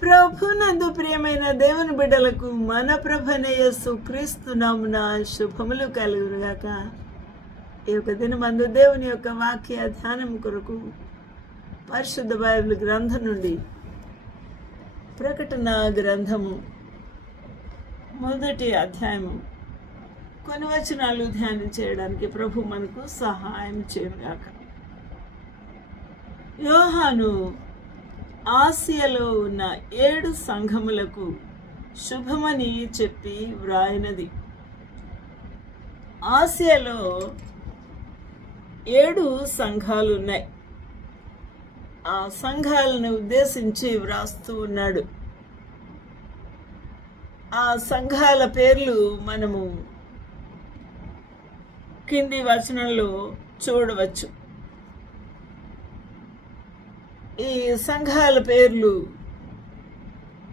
ప్రభునందు ప్రియమైన దేవుని బిడ్డలకు మన ప్రభువైన యేసు క్రీస్తు నామమున శుభములు కలుగునుగాక. ఈ యొక్క దినమందు దేవుని యొక్క వాక్య ధ్యానం కొరకు పరిశుద్ధ బైబిల్ గ్రంథం నుండి ప్రకటన గ్రంథము 1వ అధ్యాయము కొన్ని వచనాలు ధ్యానం చేయడానికి ప్రభు మనకు సహాయం చేయుగాక. యోహాను ఆసియాలో ఉన్న 7 సంఘములకు శుభమని చెప్పి వ్రాయినది. ఆసియాలో 7 సంఘాలు ఉన్నాయి. ఆ సంఘాలను ఉద్దేశించి వ్రాస్తూ ఉన్నాడు. ఆ సంఘాల పేర్లు మనము కింది వచనంలో చూడవచ్చు. ఈ సంఘాల పేర్లు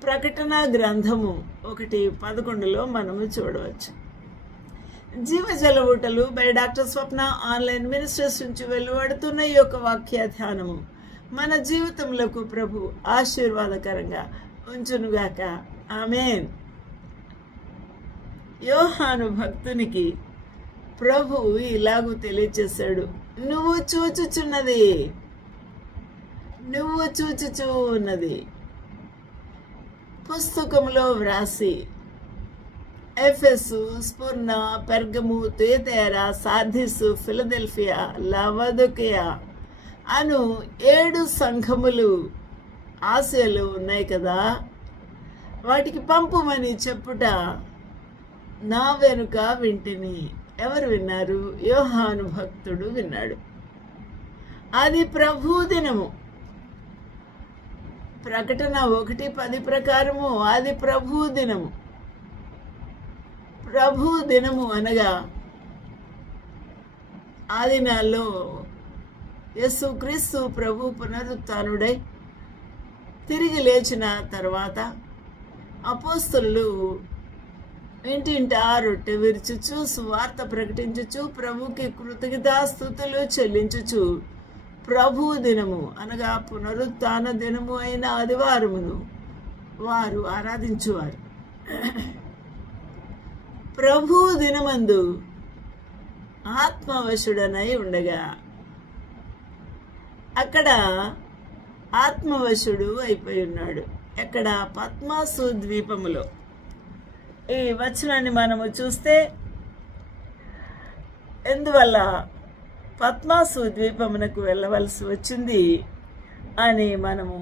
ప్రకటన గ్రంథము 1:11లో మనము చూడవచ్చు. జీవజల ఊటలు by doctor Swapna online ministries నుంచి వెలువడుతున్న ఈ యొక్క వాక్య ధ్యానము మన జీవితంలోకి ప్రభు ఆశీర్వాదకరంగా ఉంచునుగాక. ఆమేన్. యోహాను భక్తునికి ప్రభు ఇలాగూ తెలియచేశాడు, నువ్వు చూచుచూ ఉన్నది పుస్తకంలో వ్రాసి ఎఫెసు, స్పుర్ణ, పెర్గము, తుయతైరా, సార్దిసు, ఫిలదెల్ఫియా, లవొదికయ అను 7 సంఘములు ఆసియాలో ఉన్నాయి కదా, వాటికి పంపుమని చెప్పుట నా వెనుక వింటిని. ఎవరు విన్నారు? యోహాను భక్తుడు విన్నాడు. అది ప్రభు దినము. ప్రకటన 1:10 ప్రకారము అది ప్రభు దినము. ప్రభు దినము అనగా ఆ దినాల్లో యేసుక్రీస్తు ప్రభు పునరుత్థానుడై తిరిగి లేచిన తర్వాత అపోస్తలులు ఇంటింటా రొట్టె విరుచుచు, సువార్త ప్రకటించుచు, ప్రభుకి కృతజ్ఞతాస్తుతులు చెల్లించుచు ప్రభు దినము అనగా పునరుత్థాన దినము అయిన ఆదివారమును వారు ఆరాధించువారు. ప్రభు దినమందు ఆత్మవశుడనై ఉండగా అక్కడ ఆత్మవశుడు అయిపోయి ఉన్నాడు. ఎక్కడ? పద్మాసు ద్వీపములో. ఈ వచనాన్ని మనము చూస్తే ఎందువల్ల పద్మాసు ద్వీపమునకు వెళ్ళవలసి వచ్చింది అని మనము